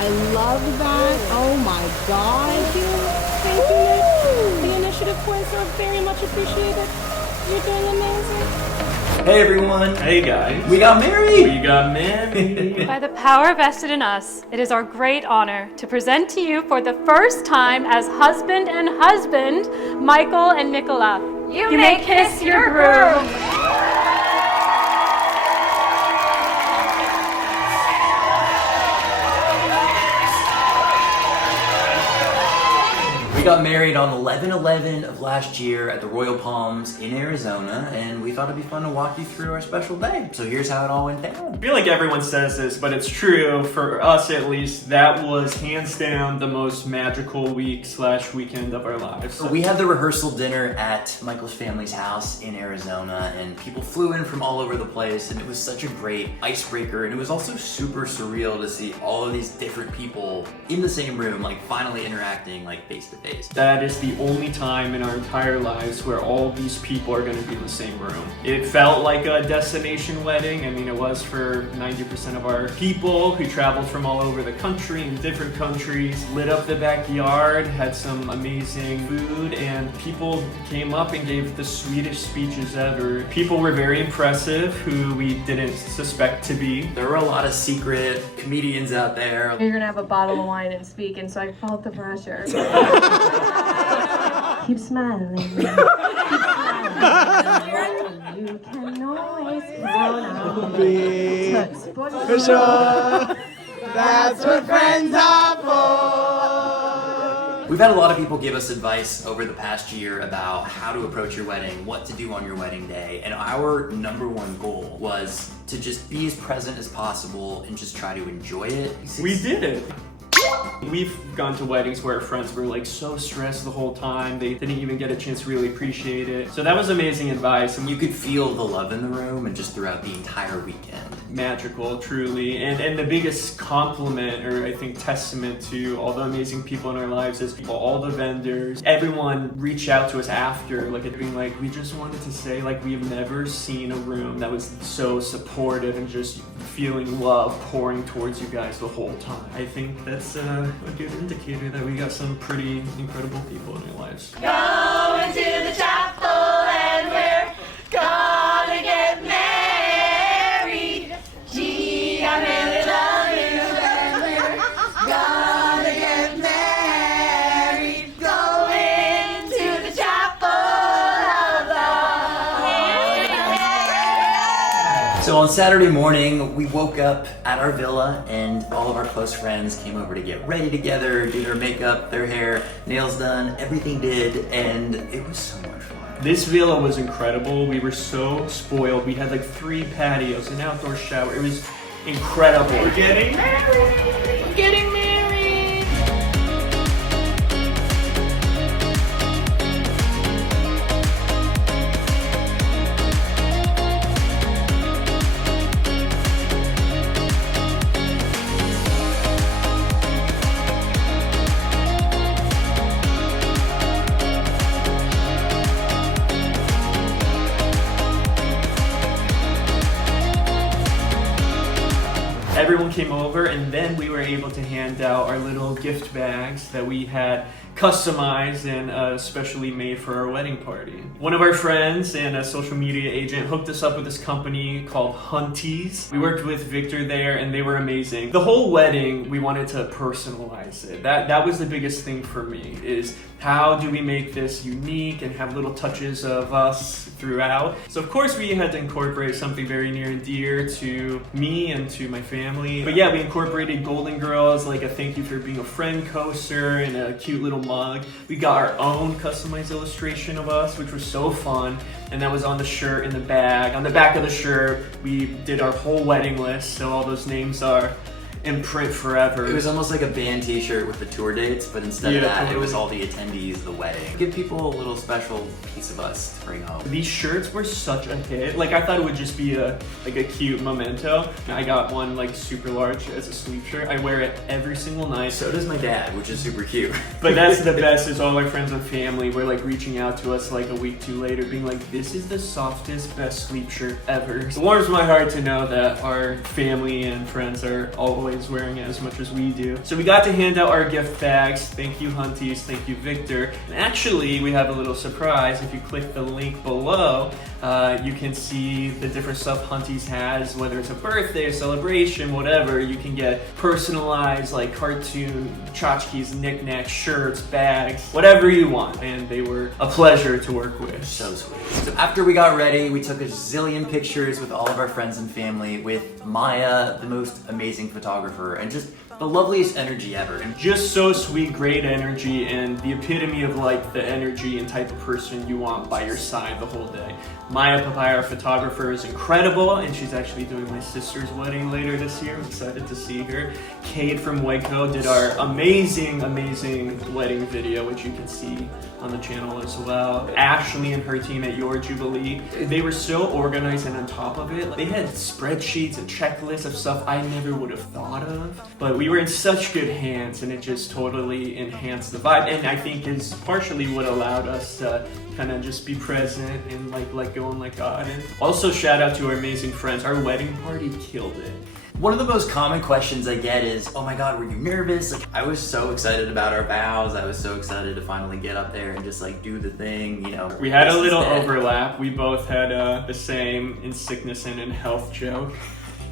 I love that. Oh my God. Thank you, Nick. The initiative points are very much appreciated. You're doing amazing. Hey everyone. Hey guys. We got married. We got married. By the power vested in us, it is our great honor to present to you for the first time as husband and husband, Michael and Nicola. You may kiss your groom. We got married on 11/11 of last year at the Royal Palms in Arizona, and we thought it'd be fun to walk you through our special day. So here's how it all went down. I feel like everyone says this, but it's true. For us at least, that was hands down the most magical week/weekend of our lives. So we had the rehearsal dinner at Michael's family's house in Arizona, and people flew in from all over the place, and it was such a great icebreaker, and it was also super surreal to see all of these different people in the same room, like finally interacting like face to face. That is the only time in our entire lives where all these people are going to be in the same room. It felt like a destination wedding. I mean, it was for 90% of our people who traveled from all over the country in different countries, lit up the backyard, had some amazing food, and people came up and gave the sweetest speeches ever. People were very impressive who we didn't suspect to be. There were a lot of secret comedians out there. You're gonna have a bottle of wine and speak, and so I felt the pressure. Keep smiling. Keep smiling. You can always count on me. For sure. That's what friends are for. We've had a lot of people give us advice over the past year about how to approach your wedding, what to do on your wedding day, and our number one goal was to just be as present as possible and just try to enjoy it. We did it. We've gone to weddings where our friends were like so stressed the whole time, they didn't even get a chance to really appreciate it. So that was amazing advice. And you could feel the love in the room and just throughout the entire weekend. Magical, truly. And the biggest compliment, or I think testament to all the amazing people in our lives is all the vendors, everyone reached out to us after, like being like, we just wanted to say like we've never seen a room that was so supportive and just feeling love pouring towards you guys the whole time. I think that's a good indicator that we got some pretty incredible people in our lives. Going to the chapel and we're gonna get married. Gee, I really love you and we're gonna get married. Going to the chapel of love. So on Saturday morning, we woke up at our villa and all of our close friends came over to get ready together, do their makeup, their hair, nails done, everything did, and it was so much fun. This villa was incredible. We were so spoiled. We had like 3 patios, an outdoor shower. It was incredible. We're getting married! We're getting married! Everyone came over, and then we were able to hand out our little gift bags that we had customized and specially made for our wedding party. One of our friends and a social media agent hooked us up with this company called Huntees. We worked with Viktor there, and they were amazing. The whole wedding, we wanted to personalize it. That was the biggest thing for me, is how do we make this unique and have little touches of us throughout. So of course we had to incorporate something very near and dear to me and to my family. But yeah, we incorporated Golden Girls, like a thank you for being a friend coaster and a cute little mug. We got our own customized illustration of us, which was so fun. And that was on the shirt in the bag. On the back of the shirt, we did our whole wedding list, so all those names are in print forever. It was almost like a band t-shirt with the tour dates, but instead of that, it was all the attendees of the wedding. Give people a little special piece of us to bring home. These shirts were such a hit. Like, I thought it would just be a cute memento. I got one like super large as a sleeve shirt. I wear it every single night. So does my dad, which is super cute. But that's the best, is all our friends and family were like reaching out to us like a week, 2 later, being like, this is the softest, best sleeve shirt ever. It warms my heart to know that our family and friends are always always wearing it as much as we do. So we got to hand out our gift bags. Thank you, Huntees. Thank you, Viktor. And actually, we have a little surprise. If you click the link below, you can see the different stuff Huntees has, whether it's a birthday, a celebration, whatever. You can get personalized, like cartoon tchotchkes, knickknacks, shirts, bags, whatever you want. And they were a pleasure to work with. So sweet. So after we got ready, we took a zillion pictures with all of our friends and family, with Maya, the most amazing photographer, and just the loveliest energy ever. And Just so sweet, great energy, and the epitome of like the energy and type of person you want by your side the whole day. Maya, Papaya, our photographer, is incredible, and she's actually doing my sister's wedding later this year. I'm excited to see her. Cade from Wedco did our amazing wedding video, which you can see on the channel as well. Ashley and her team at Your Jubilee, they were so organized and on top of it. They had spreadsheets and checklists of stuff I never would have thought of, but we were in such good hands, and it just totally enhanced the vibe, and I think is partially what allowed us to kind of just be present and like let go and let God. And also shout out to our amazing friends. Our wedding party killed it. one of the most common questions I get is, oh my God, were you nervous? Like, I was so excited about our vows. I was so excited to finally get up there and just like do the thing, you know. We had a little overlap. We both had the same in sickness and in health joke,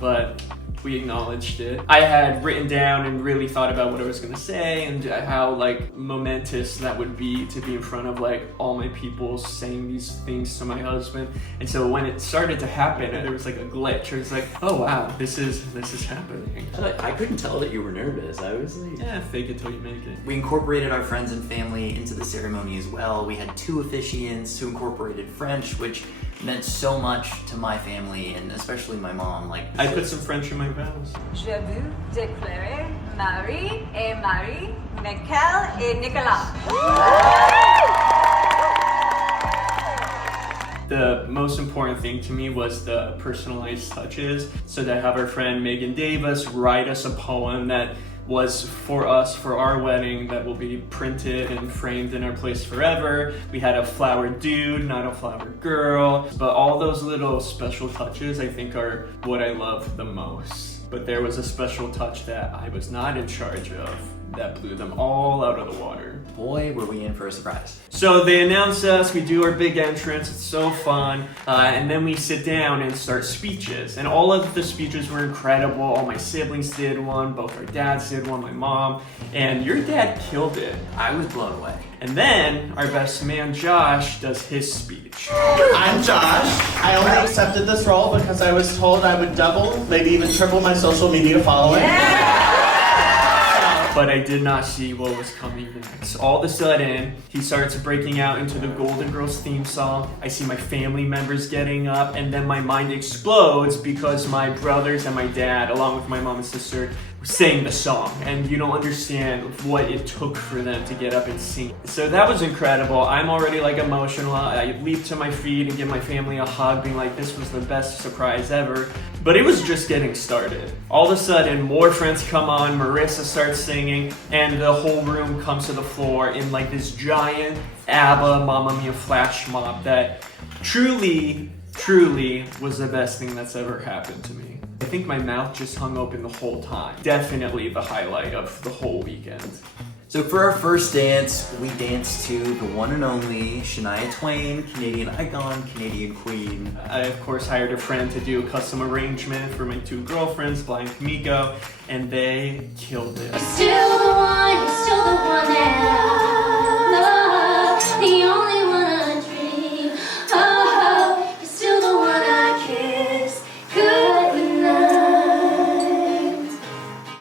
but we acknowledged it. I had written down and really thought about what I was gonna say and how like momentous that would be to be in front of like all my people saying these things to my husband. And so when it started to happen, there was like a glitch. It was like, oh wow, this is happening. I couldn't tell that you were nervous. I was like, Yeah, fake it till you make it. We incorporated our friends and family into the ceremony as well. We had 2 officiants who incorporated French, which meant so much to my family and especially my mom. Like, I put some French in my vows. Je vous déclare Marie et Marie, Michael et Nicolas. The most important thing to me was the personalized touches. So to have our friend Megan Davis write us a poem that was for us, for our wedding, that will be printed and framed in our place forever. We had a flower dude, not a flower girl. But all those little special touches I think are what I love the most. But there was a special touch that I was not in charge of that blew them all out of the water. boy, were we in for a surprise. So they announce us, we do our big entrance, it's so fun, and then we sit down and start speeches. And all of the speeches were incredible. All my siblings did one, both our dads did one, my mom, and your dad killed it. I was blown away. And then our best man Josh does his speech. I'm Josh. I only accepted this role because I was told I would double, maybe even triple my social media following. But I did not see what was coming next. All of a sudden, he starts breaking out into the Golden Girls theme song. I see my family members getting up, and then my mind explodes because my brothers and my dad, along with my mom and sister, sang the song. And you don't understand what it took for them to get up and sing. So that was incredible. I'm already like emotional. I leap to my feet and give my family a hug, being like, this was the best surprise ever. But it was just getting started. All of a sudden, more friends come on, Marissa starts singing, and the whole room comes to the floor in like this giant ABBA Mamma Mia flash mob that truly was the best thing that's ever happened to me. I think my mouth just hung open the whole time. Definitely the highlight of the whole weekend. So for our first dance, we danced to the one and only Shania Twain, Canadian icon, Canadian queen. I, of course, hired a friend to do a custom arrangement for my two girlfriends, Bly and Kamiko, and they killed it. Still the one that I love, the only one I dream of. You're still the one I kiss goodnight.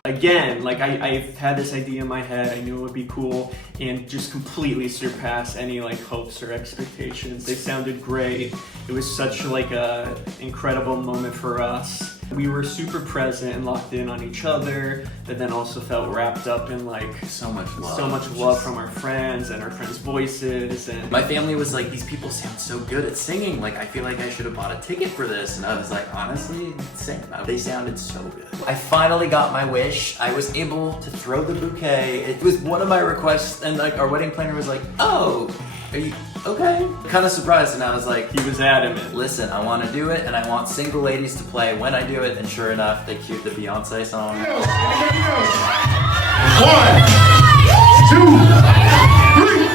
Again, like I've had this idea in my head, I knew it would be cool, and just completely surpassed any like hopes or expectations. They sounded great. It was such like a incredible moment for us. We were super present and locked in on each other, but then also felt wrapped up in like So much love. so much love from our friends and our friends' voices. And My family was like, these people sound so good at singing. Like, I feel like I should have bought a ticket for this. And I was like, honestly, same. They sounded so good. I finally got my wish. I was able to throw the bouquet. It was one of my requests, and like our wedding planner was like, oh, Are you okay? Kind of surprised, and I was like, He was adamant. listen, I want to do it, and I want single ladies to play when I do it, and sure enough, they cued the Beyonce song. 1, 2, 3.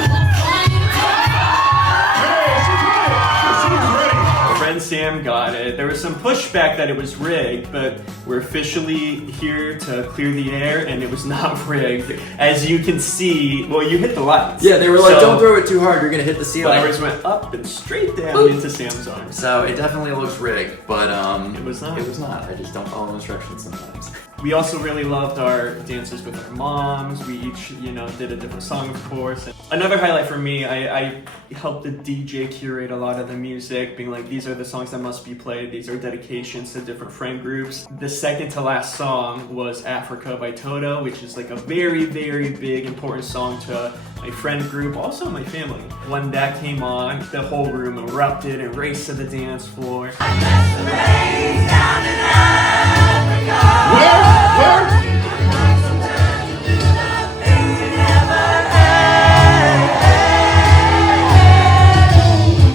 Friend Sam got it. There was some pushback that it was rigged, but we're officially here to clear the air, and it was not rigged. As you can see, well, you hit the lights. Yeah, they were like, So don't throw it too hard, you're gonna hit the ceiling. flowers went up and straight down into Sam's arms. So it definitely looks rigged, but It was not. It was not. I just don't follow instructions sometimes. We also really loved our dances with our moms. We each, did a different song, of course. And another highlight for me, I helped the DJ curate a lot of the music, being like, these are the songs that must be played. These are dedications to different friend groups. The second to last song was Africa by Toto, which is like a very, very big, important song to my friend group, also my family. When that came on, the whole room erupted and raced to the dance floor.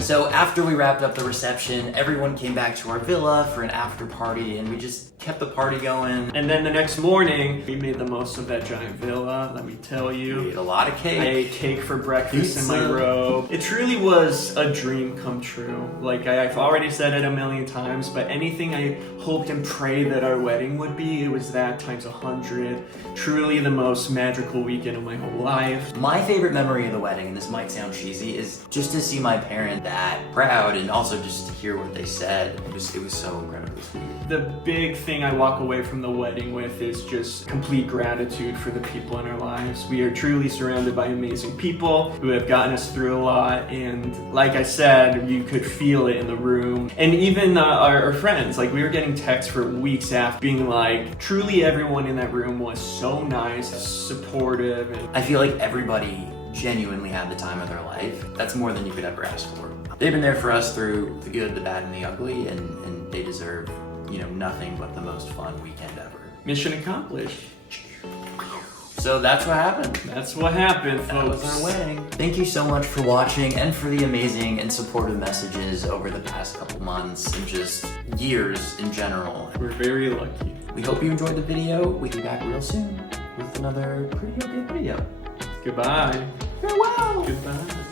So after we wrapped up the reception, everyone came back to our villa for an after party, and we just kept the party going. And then the next morning, we made the most of that giant villa, let me tell you. We ate a lot of cake. I ate cake for breakfast in my Pizza. robe. It truly was a dream come true. Like I've already said it a million times, but anything I hoped and prayed that our wedding would be, it was that times 100. Truly the most magical weekend of my whole life. My favorite memory of the wedding, and this might sound cheesy, is just to see my parents that proud, and also just to hear what they said. It was so incredibly sweet. The big thing I walk away from the wedding with is just complete gratitude for the people in our lives. We are truly surrounded by amazing people who have gotten us through a lot, and like I said, you could feel it in the room. And even our friends, like we were getting texts for weeks after being like, truly everyone in that room was so nice, supportive, and I feel like everybody genuinely had the time of their life. That's more than you could ever ask for. They've been there for us through the good, the bad, and the ugly, and they deserve, nothing but the most fun weekend ever. mission accomplished. So that's what happened. That's what happened, folks. That was our wedding. Thank you so much for watching and for the amazing and supportive messages over the past couple months and just years in general. We're very lucky. We hope you enjoyed the video. We'll be back real soon with another pretty okay video. Goodbye. Farewell. Goodbye.